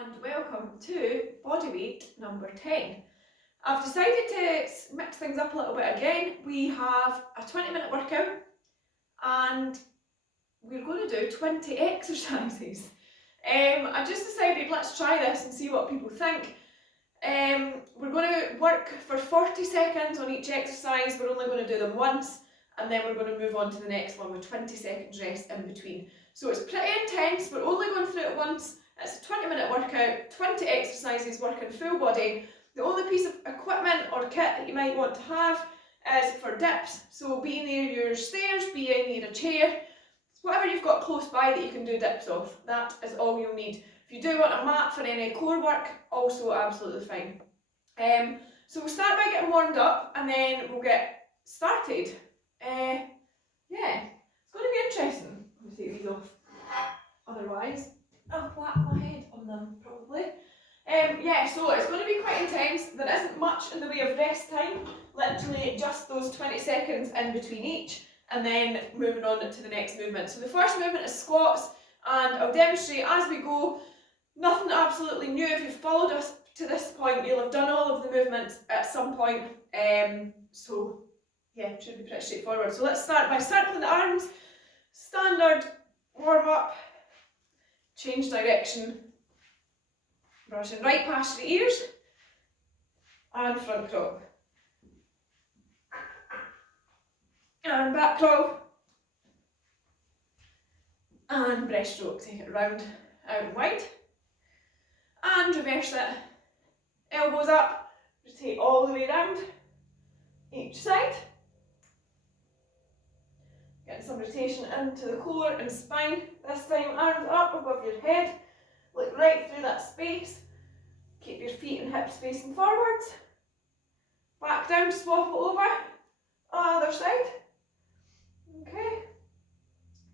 and welcome to Bodyweight number 10. I've decided to mix things up a little bit again. We have a 20-minute workout and we're going to do 20 exercises. I just decided let's try this and see what people think. We're going to work for 40 seconds on each exercise. We're only going to do them once and then we're going to move on to the next one with 20 seconds rest in between. So it's pretty intense. We're only going through it once. It's a 20-minute workout, 20 exercises working full body. The only piece of equipment or kit that you might want to have is for dips. So be near your stairs, be near a chair, whatever you've got close by that you can do dips off. That is all you'll need. If you do want a mat for any core work, also absolutely fine. So we'll start by getting warmed up and then we'll get started. Yeah, it's going to be interesting. Let me take these off. Otherwise, I'll whack my head on them probably. Yeah, so it's going to be quite intense. There isn't much in the way of rest time, literally just those 20 seconds in between each, and then moving on to the next movement. So the first movement is squats, and I'll demonstrate as we go. Nothing absolutely new. If you've followed us to this point, you'll have done all of the movements at some point. So yeah, it should be pretty straightforward. So let's start by circling the arms, standard warm up, change direction, brushing right past the ears, and front crawl. And back crawl. And breaststroke, take it round, out and wide. And reverse it. Elbows up, rotate all the way around each side. Getting some rotation into the core and spine. This time arms up above your head. Look right through that space. Keep your feet and hips facing forwards. Back down, swap it over. Other side. Okay.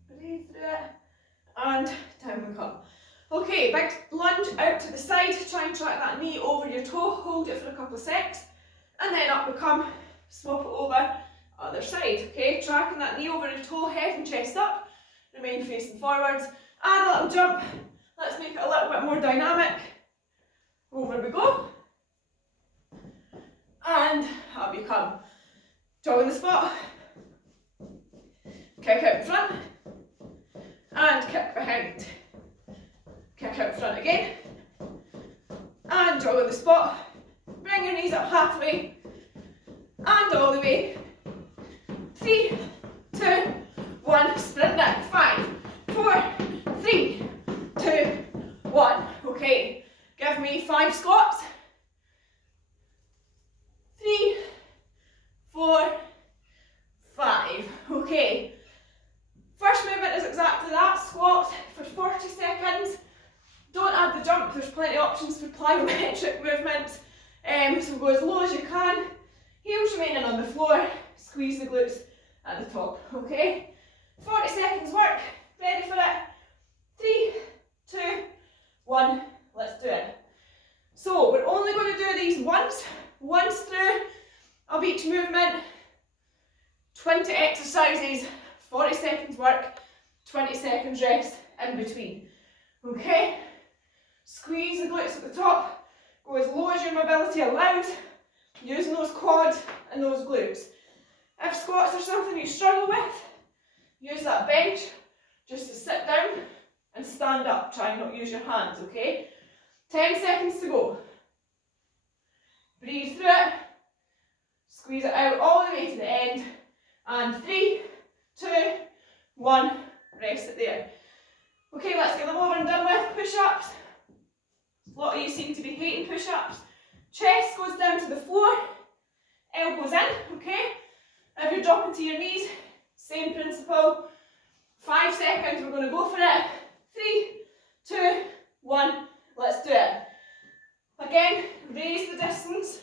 Breathe through it. And down we come. Okay, big lunge out to the side. Try and track that knee over your toe. Hold it for a couple of seconds. And then up we come. Swap it over. Other side. Okay, tracking that knee over your toe, head and chest up. Remain facing forwards. Add a little jump. Let's make it a little bit more dynamic. Over we go. And up you come. Jog in the spot. Kick out in front. And kick behind. Kick out in front again. And jog on the spot. Bring your knees up halfway. And all the way. 3, 2, 1. Sprint now. 5, 4, 3, 2, 1. Okay. Give me 5 squats. 3, 4, 5. Okay. First movement is exactly that. Squat for 40 seconds. Don't add the jump. There's plenty of options for plyometric movements. So go as low as you can. Heels remaining on the floor. Squeeze the glutes at the top. Okay. 40 seconds work. Ready for it. 3, 2, 1. Let's do it. So we're only going to do these once through of each movement. 20 exercises, 40 seconds work, 20 seconds rest in between. Okay? Squeeze the glutes at the top. Go as low as your mobility allows. Using those quads and those glutes. If squats are something you struggle with, use that bench just to sit down and stand up. Try and not use your hands, okay? 10 seconds to go. Breathe through it. Squeeze it out all the way to the end. And 3, 2, 1. Rest it there. Okay, let's get them over and done with. Push-ups. A lot of you seem to be hating push-ups. Chest goes down to the floor. Elbows in, okay? If you're dropping to your knees, same principle. 5 seconds, we're going to go for it. 3, 2, 1. Let's do it. Again, raise the distance.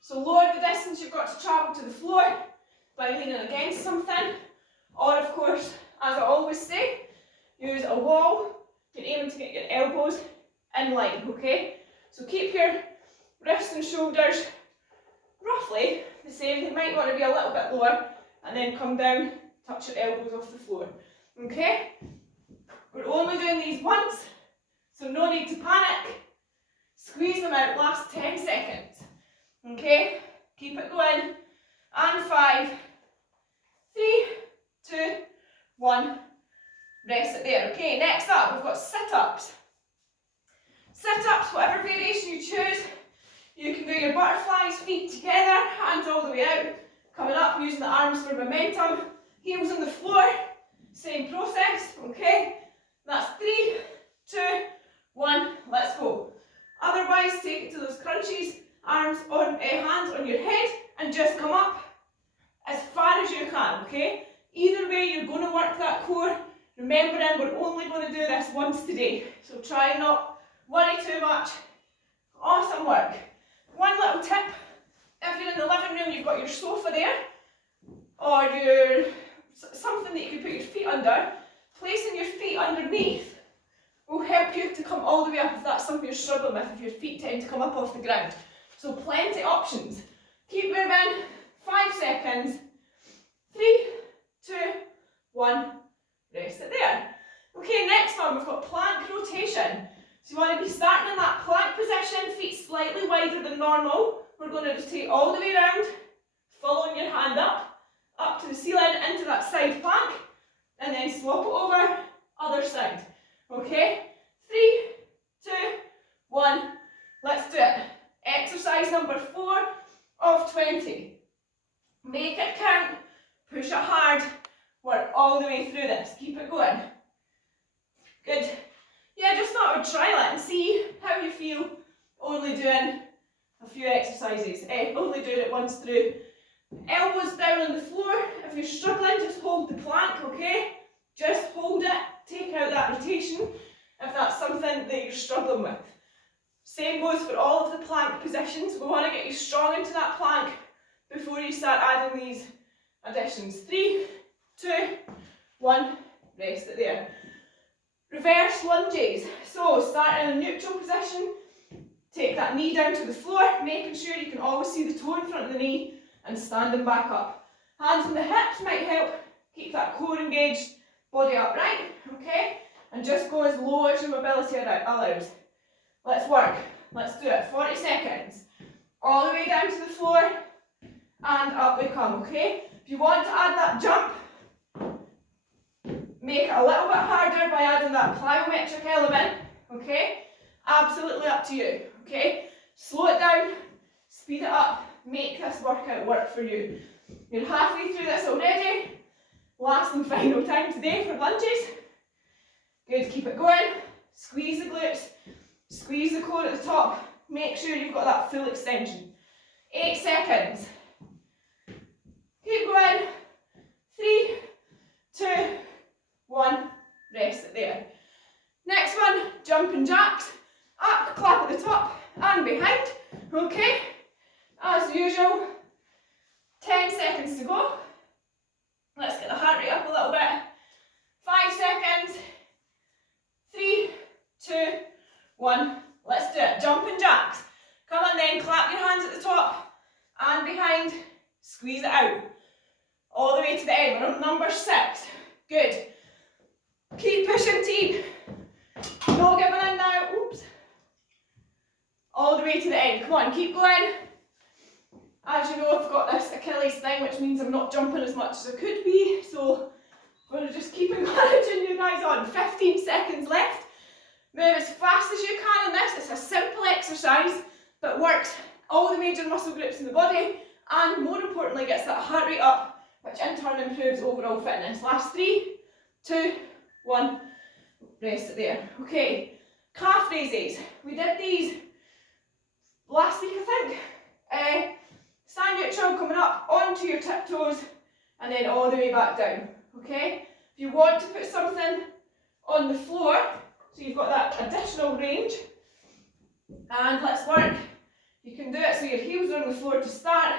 So lower the distance you've got to travel to the floor by leaning against something. Or of course, as I always say, use a wall. You're aiming to get your elbows in line, okay? So keep your wrists and shoulders roughly the same. They might want to be a little bit lower and then come down, touch your elbows off the floor. Okay? We're only doing these once, so no need to panic. Squeeze them out, last 10 seconds. Okay, keep it going. And 5, 3, 2, 1. Rest it there. Okay, next up, we've got sit-ups. Sit-ups, whatever variation you choose. You can do your butterflies, feet together, hands all the way out. Coming up, using the arms for momentum. Heels on the floor, same process, okay? That's 3, 2, 1, let's go. Otherwise, take it to those crunchies, arms on, hands on your head, and just come up as far as you can, okay? Either way, you're going to work that core. Remembering, we're only going to do this once today, so try and not worry too much. Awesome work. One little tip, if you're in the living room, you've got your sofa there, or something that you can put your feet under, placing your feet underneath will help you to come all the way up if that's something you're struggling with, if your feet tend to come up off the ground. So plenty options. Keep moving, 5 seconds, 3, 2, 1, rest it there. Okay, next one, we've got plank rotation. So you want to be starting in that plank position, feet slightly wider than normal. We're going to rotate all the way around, following your hand up to the ceiling, into that side plank, and then swap it over, other side. Okay, 3, 2, 1, let's do it. Exercise number 4 of 20. Make it count, push it hard, work all the way through this. Keep it going. Good. Yeah, just thought I would try that and see how you feel only doing a few exercises, only doing it once through. Elbows down on the floor. If you're struggling, just hold the plank, okay? Just hold it, take out that rotation if that's something that you're struggling with. Same goes for all of the plank positions. We want to get you strong into that plank before you start adding these additions. 3, 2, 1, rest it there. Reverse lunges. So start in a neutral position, take that knee down to the floor, making sure you can always see the toe in front of the knee, and standing back up. Hands on the hips might help keep that core engaged, body upright, okay? And just go as low as your mobility allows. Let's work. Let's do it. 40 seconds. All the way down to the floor, and up we come, okay? If you want to add that jump, make it a little bit harder by adding that plyometric element, okay? Absolutely up to you, okay? Slow it down, speed it up, make this workout work for you. You're halfway through this already. Last and final time today for lunges. Good, keep it going. Squeeze the glutes, squeeze the core at the top. Make sure you've got that full extension. 8 seconds. Keep going. 3, 2, 1, rest it there. Next one, jumping jacks. Up, clap at the top and behind. Okay, as usual, 10 seconds to go. Let's get the heart rate up a little bit. 5 seconds. 3, 2, 1. Let's do it. Jumping jacks. Come on then, clap your hands at the top and behind. Squeeze it out. All the way to the end. We're on number 6. Good. Keep pushing, team. No giving in now. Oops. All the way to the end. Come on, keep going. As you know, I've got this Achilles thing, which means I'm not jumping as much as I could be. So I'm going to just keep encouraging you guys on. 15 seconds left. Move as fast as you can in this. It's a simple exercise, but works all the major muscle groups in the body, and more importantly, gets that heart rate up, which in turn improves overall fitness. Last 3, 2, 1, rest it there. Okay, calf raises. We did these last week, I think. Stand neutral, coming up onto your tiptoes, and then all the way back down. Okay, if you want to put something on the floor, so you've got that additional range, and let's work. You can do it so your heels are on the floor to start,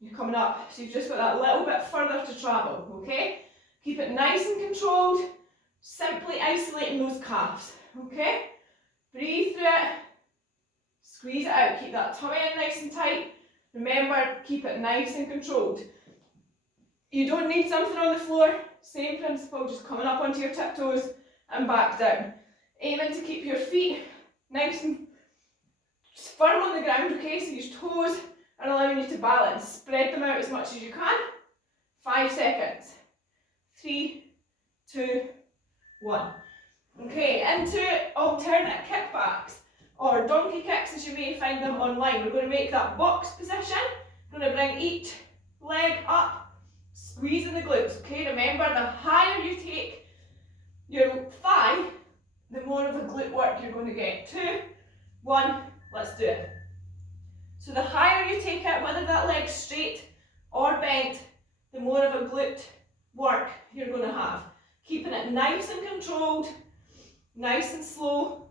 you're coming up, so you've just got that little bit further to travel, okay? Keep it nice and controlled, simply isolating those calves, okay? Breathe through it, squeeze it out, keep that tummy in nice and tight. Remember, keep it nice and controlled. You don't need something on the floor, same principle, just coming up onto your tiptoes and back down. Aiming to keep your feet nice and Just firm on the ground, okay, so your toes are allowing you to balance. Spread them out as much as you can. 5 seconds. 3, 2, 1. Okay, into alternate kickbacks, or donkey kicks as you may find them online. We're going to make that box position. We're going to bring each leg up, squeezing the glutes, okay? Remember, the higher you take your thigh, the more of a glute work you're going to get. 2, 1, let's do it. So the higher you take it, whether that leg's straight or bent, the more of a glute work you're going to have. Keeping it nice and controlled, nice and slow,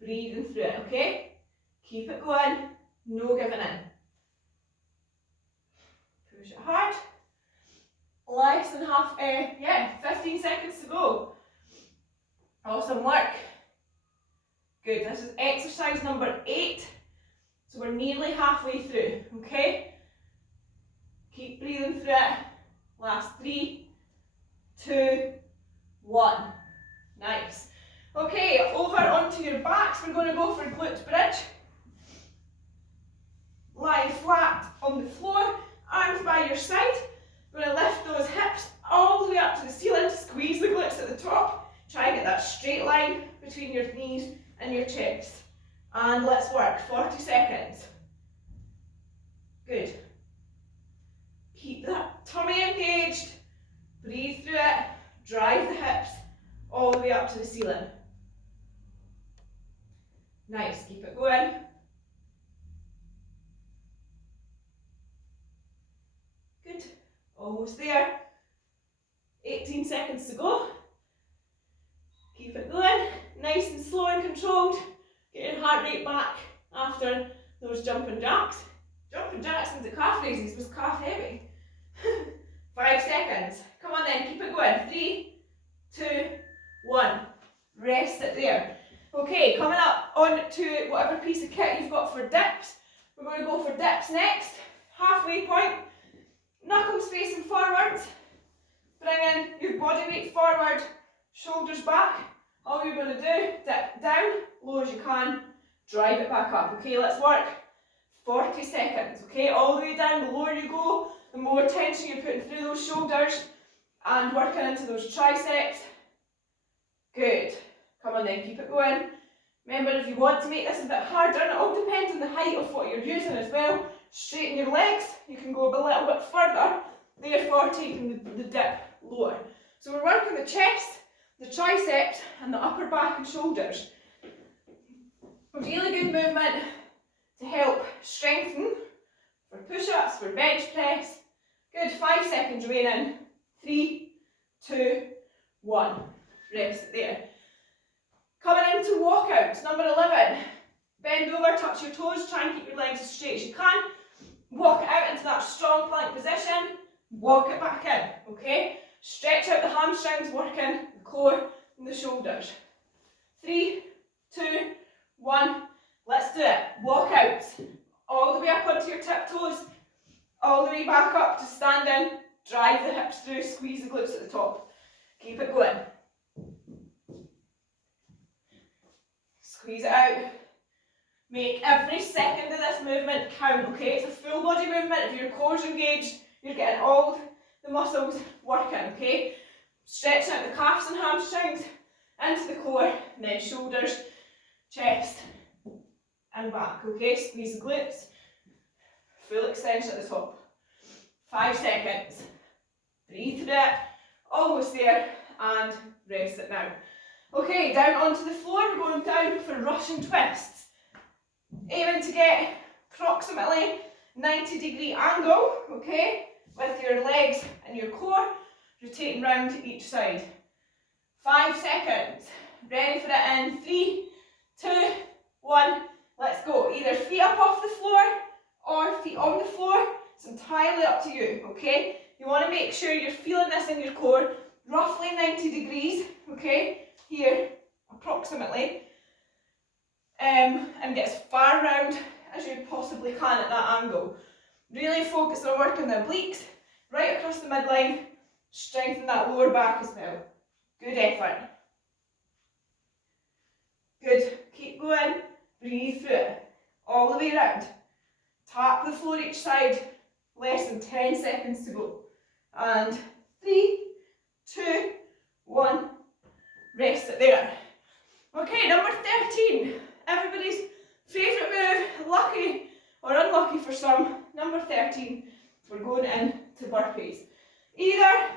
breathing through it, okay? Keep it going, no giving in. Push it hard. Less than 15 seconds to go. Awesome work. Good, this is exercise number 8. So we're nearly halfway through, okay? Keep breathing through it. Last 3, 2, 1. Nice. Okay, over onto your backs. We're going to go for glute bridge. Lie flat on the floor, arms by your side. We're going to lift those hips all the way up to the ceiling to squeeze the glutes at the top. Try and get that straight line between your knees and your chest. And let's work, 40 seconds. Good. Keep that tummy engaged. Breathe through it. Drive the hips all the way up to the ceiling. Nice, keep it going. Good, almost there. 18 seconds to go. Keep it going, nice and slow and controlled. Get your heart rate back after those jumping jacks. Jumping jacks into calf raises was calf heavy. 5 seconds. Come on then, keep it going. 3, 2, 1. Rest it there. Okay, coming up on to whatever piece of kit you've got for dips. We're going to go for dips next. Halfway point. Knuckles facing forwards. Bring in your body weight forward, shoulders back. All you're going to do, dip down, low as you can, drive it back up. Okay, let's work 40 seconds. Okay, all the way down, the lower you go, the more tension you're putting through those shoulders and working into those triceps. Good. Come on then, keep it going. Remember, if you want to make this a bit harder, and it all depends on the height of what you're using as well, straighten your legs, you can go a little bit further, therefore taking the dip lower. So we're working the chest, the triceps and the upper back and shoulders. Really good movement to help strengthen for push-ups, for bench press. Good, 5 seconds remaining. 3, 2, 1. Rest it there. Coming into walkouts, number 11. Bend over, touch your toes, try and keep your legs as straight as you can. Walk it out into that strong plank position. Walk it back in, okay? Stretch out the hamstrings, working the core and the shoulders. 3, 2, 1. Let's do it. Walk out. All the way up onto your tiptoes. All the way back up to standing. Drive the hips through, squeeze the glutes at the top. Keep it going. Squeeze it out. Make every second of this movement count, okay? It's a full body movement. If your core's engaged, you're getting all the muscles working, okay? Stretch out the calves and hamstrings into the core, and then shoulders, chest, and back, okay? Squeeze the glutes. Full extension at the top. 5 seconds. Breathe through it. Almost there, and rest it now. Okay, down onto the floor. We're going down for Russian twists. Aiming to get approximately 90-degree angle, okay, with your legs and your core, rotating round to each side. 5 seconds. Ready for it in 3, 2, 1. Let's go. Either feet up off the floor or feet on the floor. It's entirely up to you, okay? You want to make sure you're feeling this in your core, roughly 90 degrees, okay? Here, approximately. And get as far round as you possibly can at that angle. Really focus on working the obliques, right across the midline, strengthen that lower back as well. Good effort. Good, keep going, breathe through it. all the way around. Tap the floor each side, less than 10 seconds to go. And 3, 2, 1, rest it there. Okay, number 13, everybody's favourite move, lucky or unlucky for some. Number 13, we're going into burpees. Either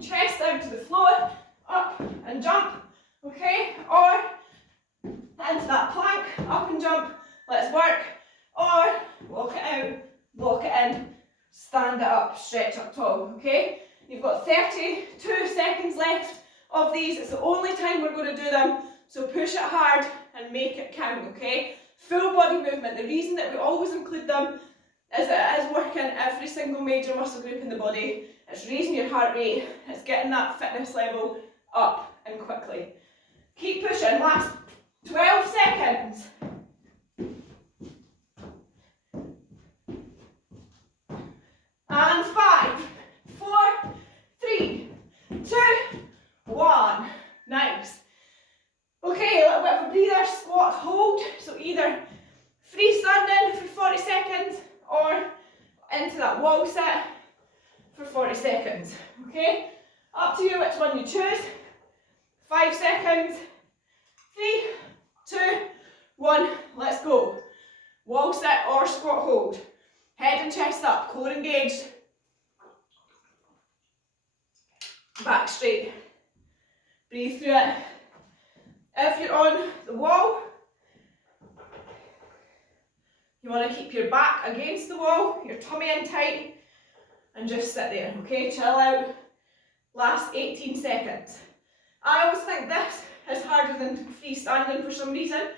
chest down to the floor, up and jump, okay, or into that plank, up and jump, let's work, or walk it out, walk it in, stand it up, stretch up tall, okay? You've got 32 seconds left of these. It's the only time we're going to do them, so push it hard and make it count, okay? Full body movement. The reason that we always include them is that it is working every single major muscle group in the body. It's raising your heart rate, it's getting that fitness level up and quickly. Keep pushing, last 12 seconds. And 5, 4, 3, 2, 1. Nice. Okay, a little bit of a breather, squat, hold. So either freestanding for 40 seconds or into that wall sit for 40 seconds. Okay, up to you which one you choose. 5 seconds. 3, 2, 1. Let's go. Wall sit or squat hold. Head and chest up, core engaged. Back straight. Breathe through it. If you're on the wall, you want to keep your back against the wall, your tummy in tight, and just sit there, okay? Chill out. Last 18 seconds. I always think this is harder than freestanding for some reason.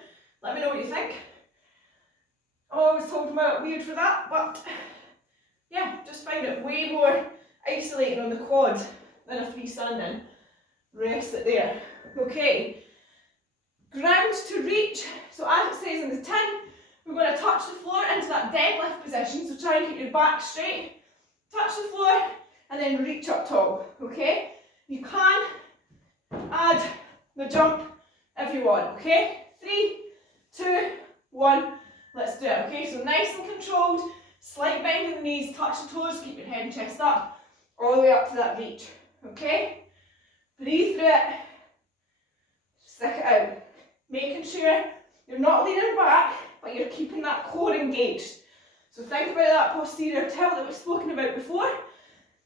Let me know what you think. I'm always told I'm out weird for that, but yeah, just find it way more isolating on the quad than a freestanding. Rest it there. Okay. Ground to reach. So as it says in the tin, we're going to touch the floor into that deadlift position. So try and keep your back straight. Touch the floor and then reach up tall. Okay. You can add the jump if you want. Okay. 3, 2, 1. Let's do it. Okay. So nice and controlled. Slight bend in the knees. Touch the toes. Keep your head and chest up. All the way up to that reach. Okay. Breathe through it. Stick it out. Making sure you're not leaning back, but you're keeping that core engaged. So think about that posterior tilt that we've spoken about before.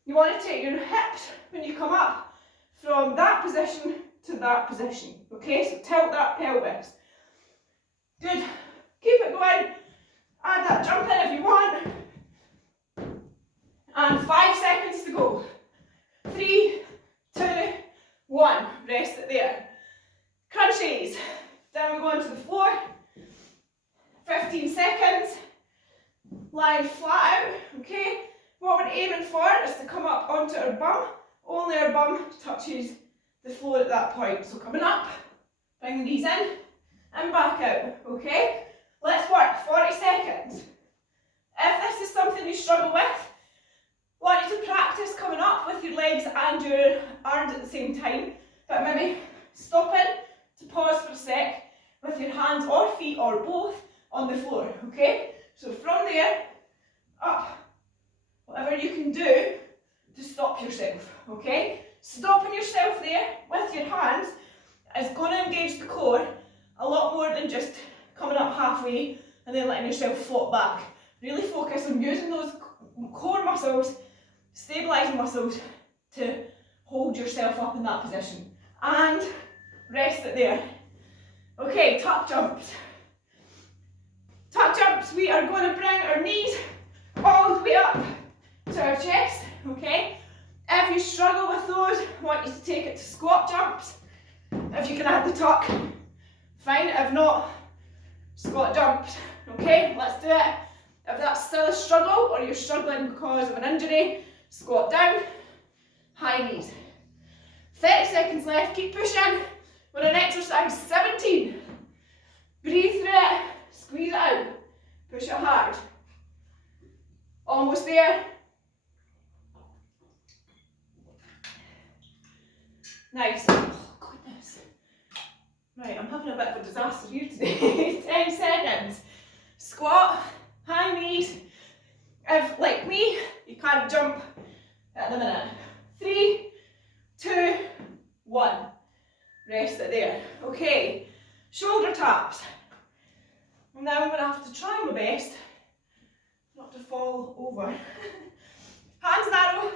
You want to take your hips when you come up from that position to that position. Okay, so tilt that pelvis. Good. Keep it going. Add that jump in if you want. And 5 seconds to go. 3, 2, 1. Rest it there. Crunchies. Then we go onto the floor. 15 seconds. Lying flat out. Okay. What we're aiming for is to come up onto our bum. Only our bum touches the floor at that point. So coming up, bring the knees in and back out. Okay. Let's work 40 seconds. If this is something you struggle with, I want you to practice coming up with your legs and your arms at the same time, but maybe stopping to pause for a sec with your hands or feet or both on the floor, okay? So from there, up, whatever you can do to stop yourself, okay? Stopping yourself there with your hands is going to engage the core a lot more than just coming up halfway and then letting yourself flop back. Really focus on using those core muscles, stabilising muscles to hold yourself up in that position. And rest it there. Okay, tuck jumps. Tuck jumps, we are going to bring our knees all the way up to our chest, okay? If you struggle with those, I want you to take it to squat jumps. If you can add the tuck, fine. If not, squat jumps, okay? Let's do it. If that's still a struggle or you're struggling because of an injury, squat down, high knees. 30 seconds left, keep pushing. We're in exercise 17. Breathe through it, squeeze it out, push it hard. Almost there. Nice. Oh, goodness. Right, I'm having a bit of a disaster here today. 10 seconds. Squat, high knees. If, like me, you can't jump at the minute. 3, 2, 1. Rest it there. Okay, shoulder taps. Now I'm going to have to try my best not to fall over. Hands narrow,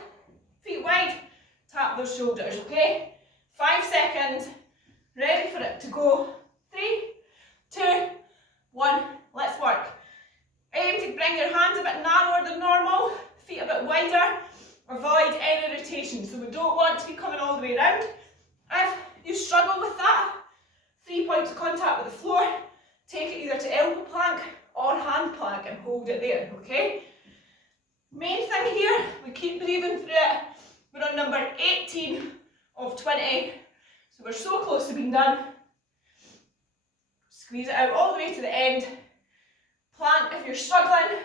feet wide, tap those shoulders, okay? 5 seconds, ready for it to go. 3, 2, 1, let's work. Aim to bring your hands a bit narrower than normal, feet a bit wider. Avoid any rotation, so we don't want to be coming all the way around. If you struggle with that, 3 points of contact with the floor, take it either to elbow plank or hand plank and hold it there, okay? Main thing here, we keep breathing through it. We're on number 18 of 20, so we're so close to being done. Squeeze it out all the way to the end. Plank if you're struggling.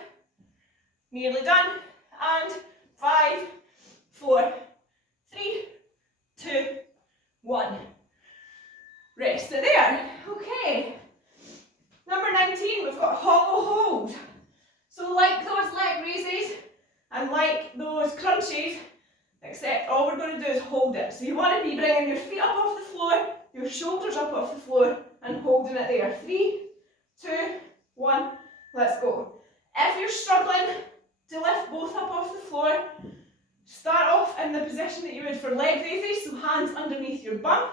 Nearly done. And 5, 4, 3, 2, 1. Rest it there. Okay. Number 19, we've got hollow hold. So like those leg raises and like those crunches, except all we're going to do is hold it. So you want to be bringing your feet up off the floor, your shoulders up off the floor, and holding it there. 3, 2, 1, let's go. If you're struggling to lift both up off the floor, start off in the position that you would for leg raises, so hands underneath your bum,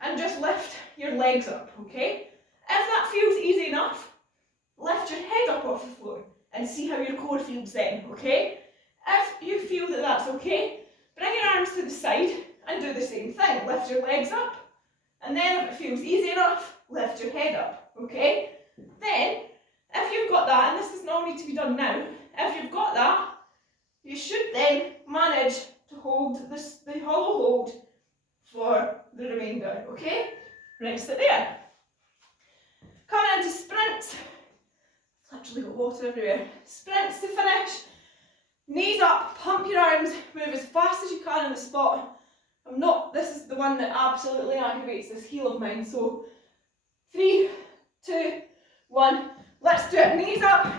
and just lift your legs up, okay? If that feels easy enough, lift your head up off the floor and see how your core feels then, okay? If you feel that that's okay, bring your arms to the side and do the same thing. Lift your legs up, and then if it feels easy enough, lift your head up, okay? Then, if you've got that, and this does not need to be done now, if you've got that, you should then manage to hold the hollow hold for the remainder, okay? Rest it there. Coming into sprints. I've literally got water everywhere. Sprints to finish. Knees up, pump your arms, move as fast as you can in the spot. This is the one that absolutely aggravates this heel of mine. So 3, 2, 1, let's do it. Knees up,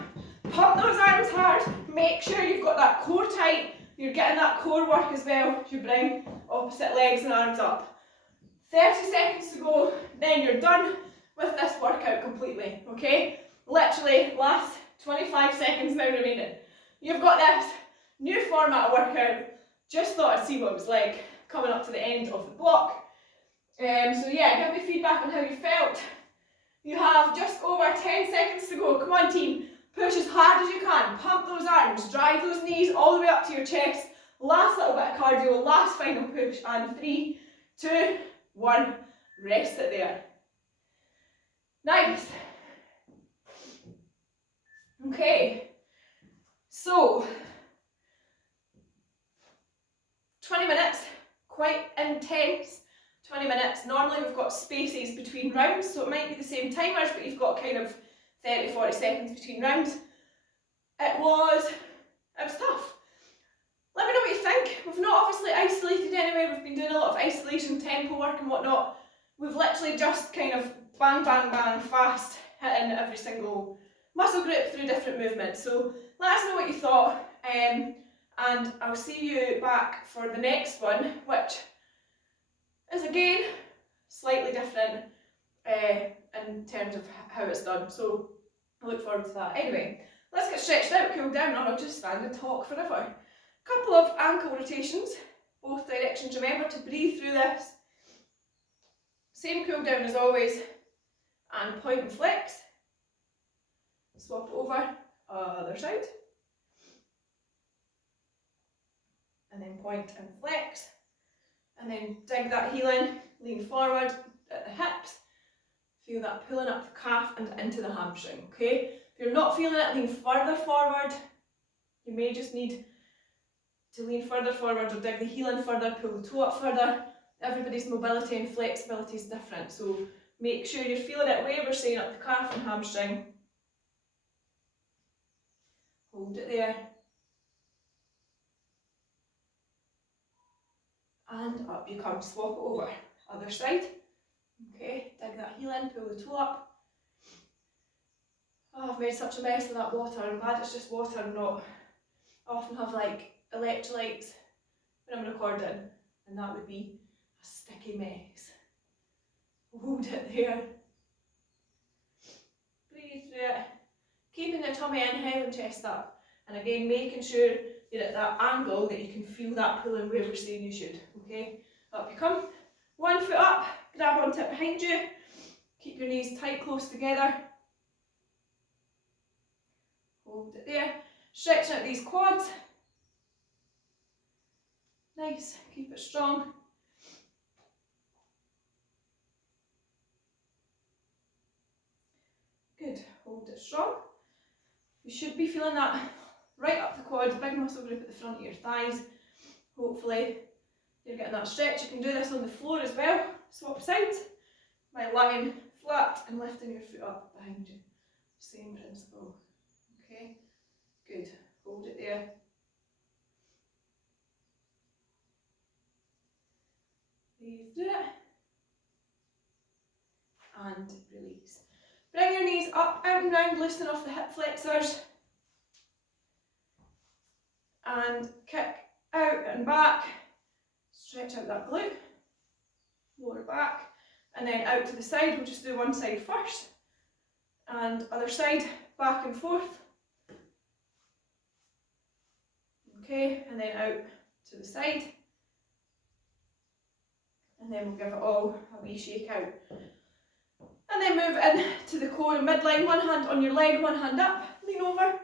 pump those arms hard. Make sure you've got that core tight. You're getting that core work as well. You bring opposite legs and arms up. 30 seconds to go, then you're done with this workout completely, okay? Literally last 25 seconds now remaining. You've got this new format of workout. Just thought I'd see what it was like coming up to the end of the block. So yeah, give me feedback on how you felt. You have just over 10 seconds to go. Come on team, push as hard as you can. Pump those arms, drive those knees all the way up to your chest. Last little bit of cardio, last final push, and 3, 2, 1, rest it there. Nice. Okay, so 20 minutes, quite intense 20 minutes. Normally we've got spaces between rounds, so it might be the same timers, but you've got kind of 30-40 seconds between rounds. It was tough. Let me know what you think. We've not obviously isolated anyway. We've been doing a lot of isolation, tempo work and whatnot. We've literally just kind of bang, bang, bang, fast, hitting every single muscle group through different movements. So let us know what you thought, and I'll see you back for the next one, which is again slightly different in terms of how it's done. So I look forward to that. Anyway, let's get stretched out, cool down, or I'll just stand and talk forever. Couple of ankle rotations, both directions. Remember to breathe through this. Same cool down as always, and point and flex. Swap it over, other side. And then point and flex. And then dig that heel in, lean forward at the hips. Feel that pulling up the calf and into the hamstring, okay? If you're not feeling it, lean further forward. You may just need to lean further forward or dig the heel in further, pull the toe up further. Everybody's mobility and flexibility is different, so make sure you're feeling it where we're saying up the calf and hamstring. Hold it there. And up you come, swap it over. Other side. Okay, dig that heel in, pull the toe up. Oh, I've made such a mess of that water. I'm glad it's just water and not. I often have like electrolytes when I'm recording, and that would be a sticky mess. Hold it there. Breathe through it. Keeping the tummy in, head and chest up. And again, making sure you're at that angle that you can feel that pulling where we're saying you should. Okay? Up you come. 1 foot up, grab onto it behind you. Keep your knees tight, close together. Hold it there. Stretching out these quads. Nice. Keep it strong. Good. Hold it strong. You should be feeling that right up the quads, big muscle group at the front of your thighs. Hopefully you're getting that stretch. You can do this on the floor as well. Swap sides by lying flat and lifting your foot up behind you. Same principle. Okay, good. Hold it there. Breathe through it. And release. Bring your knees up, out and round, loosen off the hip flexors. And kick out and back. Stretch out that glute. Lower back. And then out to the side. We'll just do one side first. And other side, back and forth. Okay, and then out to the side. And then we'll give it all a wee shake out. And then move in to the core and midline. One hand on your leg, one hand up. Lean over.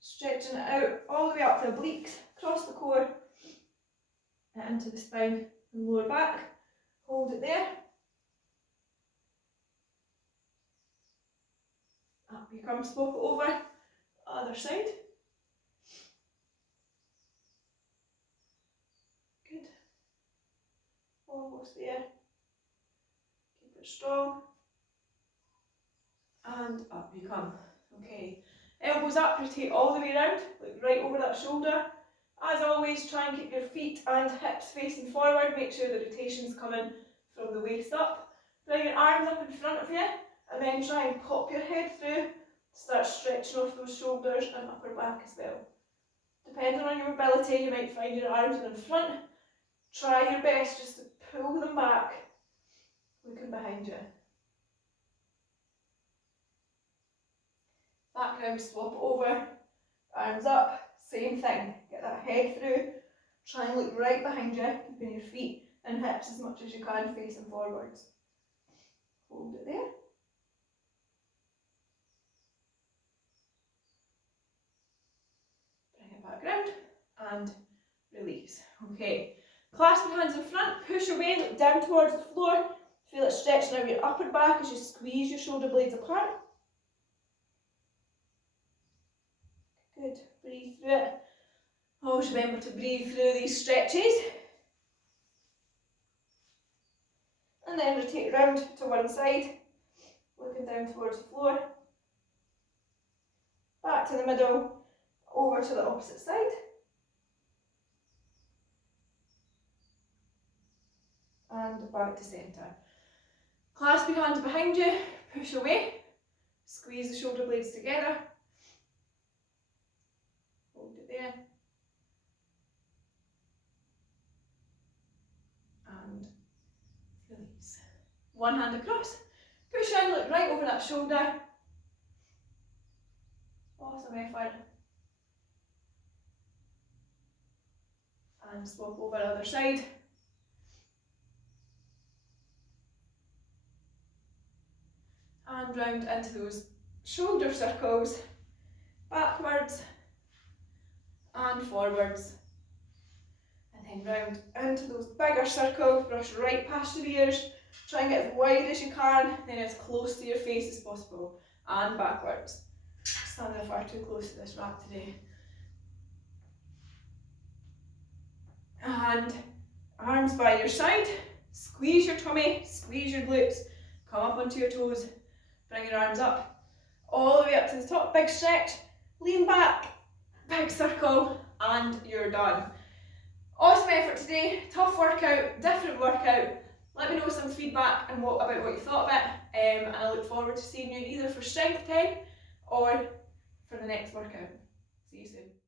Stretching it out all the way up to the obliques. Across the core. And into the spine and lower back. Hold it there. Up you come, swap it over. Other side. Good. Almost there. Keep it strong. And up you come. Okay. Elbows up, rotate all the way around. Look right over that shoulder. As always, try and keep your feet and hips facing forward. Make sure the rotation's coming from the waist up. Bring your arms up in front of you. And then try and pop your head through. Start stretching off those shoulders and upper back as well. Depending on your mobility, you might find your arms in front. Try your best just to pull them back, looking behind you. Back round, swap it over, arms up, same thing. Get that head through, try and look right behind you, keeping your feet and hips as much as you can facing forwards. Hold it there. Bring it back round and release. Okay, clasp your hands in front, push away, look down towards the floor. Feel it stretching out your upper back as you squeeze your shoulder blades apart. Good, breathe through it. Always remember to breathe through these stretches. And then rotate round to one side, looking down towards the floor. Back to the middle, over to the opposite side. And back to centre. Clasp your hands behind you, push away, squeeze the shoulder blades together. Hold it there. And release. One hand across, push in, look right over that shoulder. Awesome effort. And swap over the other side. And round into those shoulder circles, backwards and forwards. And then round into those bigger circles, brush right past your ears, try and get as wide as you can, then as close to your face as possible, and backwards. Standing far too close to this rack today. And arms by your side, squeeze your tummy, squeeze your glutes, come up onto your toes, bring your arms up, all the way up to the top, big stretch, lean back, big circle, and you're done. Awesome effort today, tough workout, different workout. Let me know some feedback and about what you thought of it, and I look forward to seeing you either for strength 10 on for the next workout. See you soon.